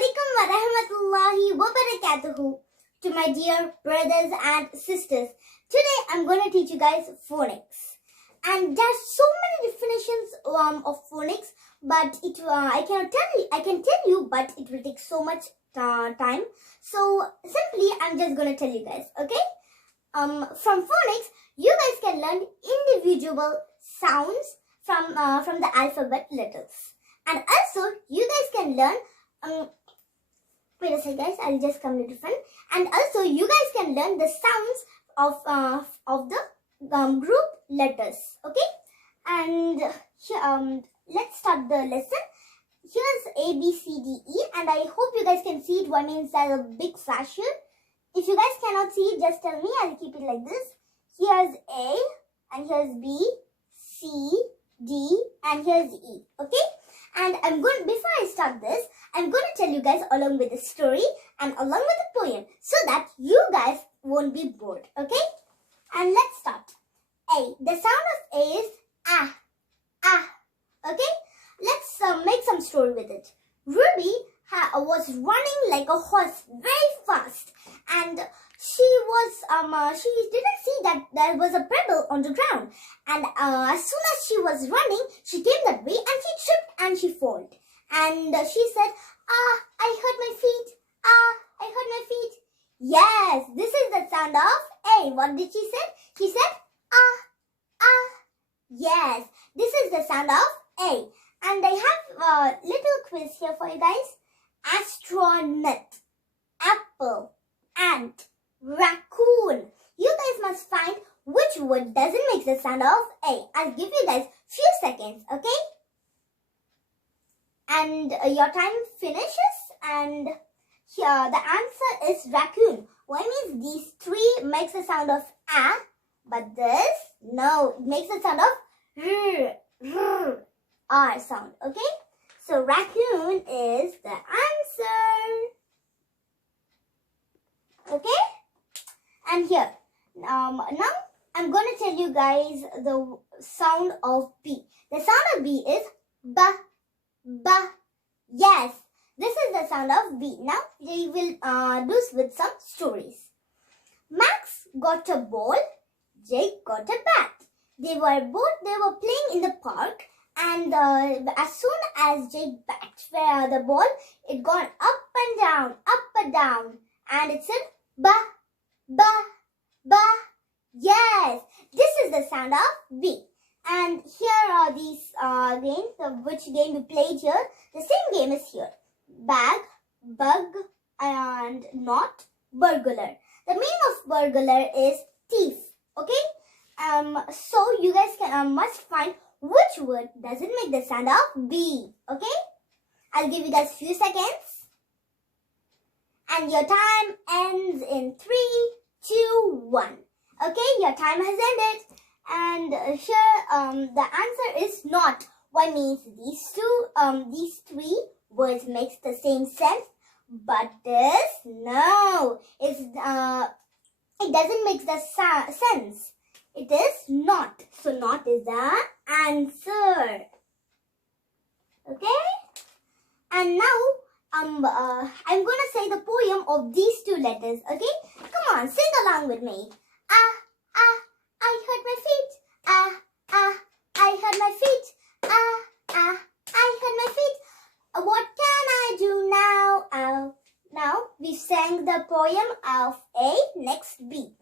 alaikum wa rahmatullahi wa barakatuhu to my dear brothers and sisters. Today I'm going to teach you guys phonics. And there's so many definitions of phonics, but I can tell you, but it will take so much time. So simply I'm just going to tell you guys, okay? From phonics, you guys can learn individual sounds from the alphabet letters. And also, you guys can learn, wait a second guys, I'll just come to different. And also, you guys can learn the sounds of the group letters, okay? And here, let's start the lesson. Here's A, B, C, D, E, and I hope you guys can see it. What means there's a big flash here. If you guys cannot see it, just tell me. I'll keep it like this. Here's A, and here's B, C, D, and here's E, okay? And before I start this, I'm going to tell you guys along with the story and along with the poem so that you guys won't be bored, okay? And let's start. A. The sound of A is ah, ah, okay? Let's make some story with it. Ruby was running like a horse very fast, and she didn't see that there was a pebble on the ground, and as soon as she was running, she came that way and she tripped and she fell, and she said, I hurt my feet, I hurt my feet. Yes, this is the sound of A. What did she say? She said yes, this is the sound of A. And I have a little quiz here for you guys. Astronaut, apple, ant, raccoon. You guys must find which word doesn't make the sound of A. I'll give you guys few seconds, okay? And your time finishes, and here the answer is raccoon. What means these three makes the sound of A, but this, no, it makes the sound of R sound, okay? So raccoon is the answer. Okay? And here, now I'm going to tell you guys the sound of B. The sound of B is ba, ba. Yes, this is the sound of B. Now we will do with some stories. Max got a ball, Jake got a bat. They were playing in the park, and as soon as Jake bat the ball, it gone up and down, and it said ba, ba, ba. Yes, this is the sound of B. And here are these games, which game we played here. The same game is here. Bag, bug, and not burglar. The meaning of burglar is thief, okay? So you guys must find which word doesn't make the sound of B, okay? I'll give you guys few seconds. And your time ends in 3, 2, 1. Okay, your time has ended. And here the answer is not. What means these three words makes the same sense, but this, no, it doesn't make the sense. It is not. So not is the answer. Okay? And now I'm gonna say the poem of these two letters. Okay? Come on, sing along with me. I hurt my feet. I hurt my feet. I hurt my feet. What can I do now? Now we sang the poem of A. Next B.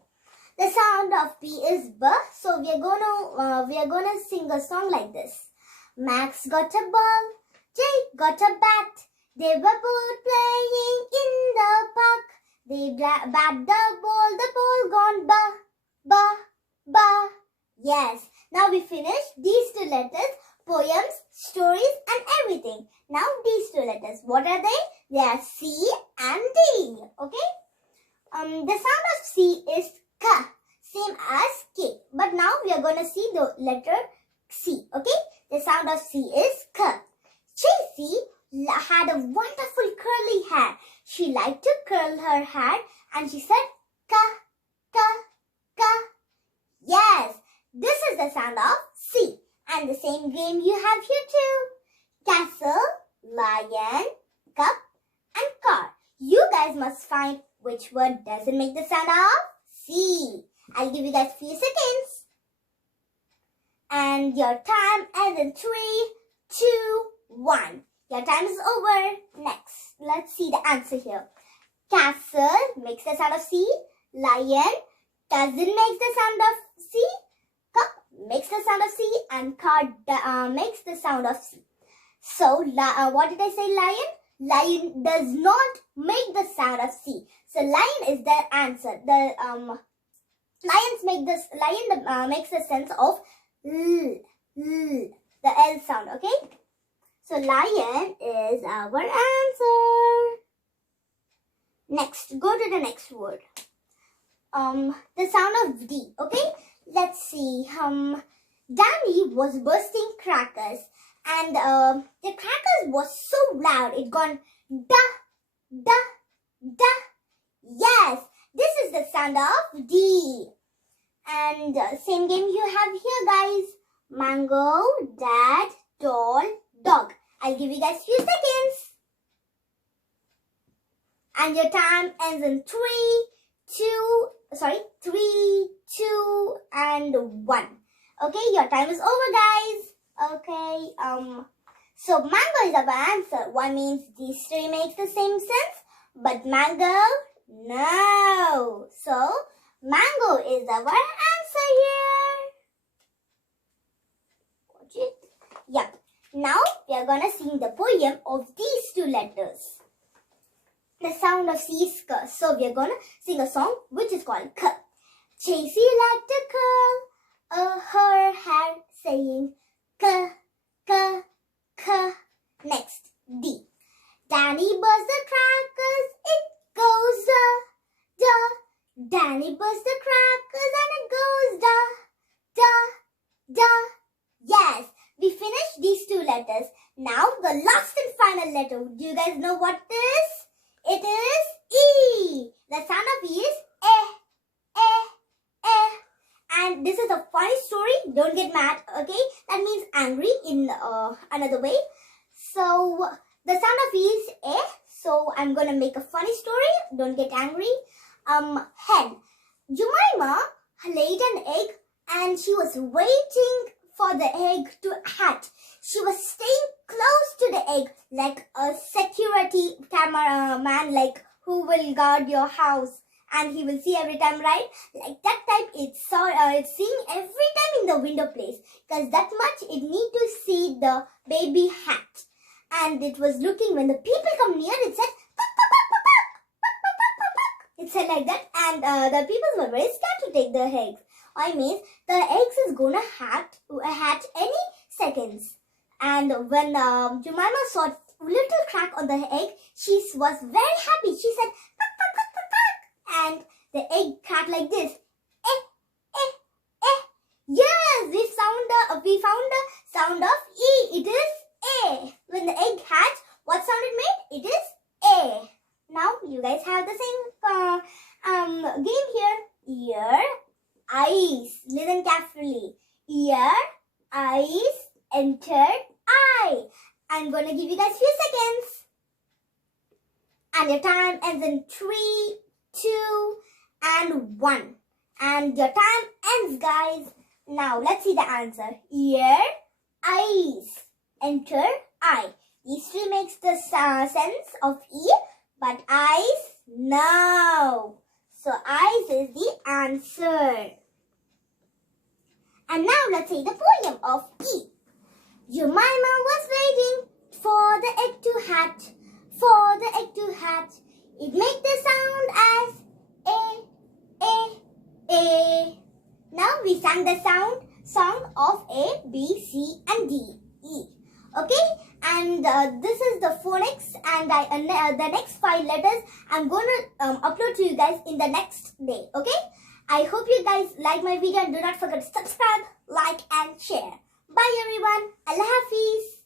The sound of B is B, so we are gonna sing a song like this. Max got a ball, Jake got a bat. They were both playing in the park. They bat the ball gone ba, ba, ba. Yes, now we finished these two letters, poems, stories, and everything. Now these two letters, what are they? They are C and D, okay? The sound of C is K, same as K. But now we are going to see the letter C, okay? The sound of C is K. Tracy had a wonderful curly hair. She liked to curl her hair, and she said, K, K, K. Yes, this is the sound of C. And the same game you have here too. Castle, lion, cup, and car. You guys must find which word doesn't make the sound of C. I'll give you guys a few seconds. And your time ends in 3, 2, 1. Your time is over. Next, let's see the answer here. Castle makes the sound of C. Lion doesn't make the sound of C. Cup makes the sound of C. And car makes the sound of C. So, what did I say, lion? Lion does not make the sound of C. So, lion is the answer. The lion makes the sense of L, the L sound, okay? So, lion is our answer. Next, go to the next word. The sound of D, okay? Let's see. Danny was bursting crackers, and the crackers was so loud it gone da, da, da. Yes, this is the sound of D. And same game you have here, guys. Mango, dad, doll, dog. I'll give you guys few seconds. And your time ends in 3, 2, and 1. Okay, your time is over, guys. Okay, so mango is our answer. One means these three makes the same sense, but mango, no. So, mango is our answer here. Watch it. Yep. Now, we are gonna sing the poem of these two letters. The sound of C is K. So, we are gonna sing a song which is called K. Chasey liked a curl, her hair saying K, K, K. Next, D. Danny bursts the crackers, it goes da, da. Danny bursts the crackers and it goes da, da, da. Yes, we finished these two letters. Now, the last and final letter. Do you guys know what it is? It is E. The sound of E is and this is a funny story. Don't get mad, okay? That means angry in another way. So, the sound of E is So, I'm going to make a funny story. Don't get angry. Hen. Jemima laid an egg and she was waiting for the egg to hatch. She was staying close to the egg like a security cameraman, like who will guard your house and he will see every time, right? Like that type, it's seeing every time in the window place because that much it need to see the baby hatch. And it was looking when the people come near, it said, "Puck, puck, puck, puck, puck, puck, puck, puck, puck." It said like that, and the people were very scared to take the eggs. I mean, the eggs is gonna hatch any seconds. And when Jemima saw a little crack on the egg, she was very happy. She said, "Puck, puck, puck, puck, puck," and the egg cracked like this. Yes, we found the sound of E. It is A. When the egg hatched, what sound it made? It is A. Now you guys have the same game here. Ear, eyes. Listen carefully. Ear, eyes, entered, eye. I'm gonna give you guys few seconds. And your time ends in 3, 2, and 1. And your time ends, guys. Now let's see the answer. Ear, eyes, enter, eye. These three makes the sense of E, but eyes, no. So eyes is the answer. And now let's see the poem of E. Jemima was waiting for the egg to hatch, for the egg to hatch. It made the sound as A. Now we sang the song of A, B, C, and D, E. Okay, and this is the phonics, and the next 5 letters I'm gonna upload to you guys in the next day. Okay, I hope you guys like my video and do not forget to subscribe, like, and share. Bye everyone. Allah Hafiz.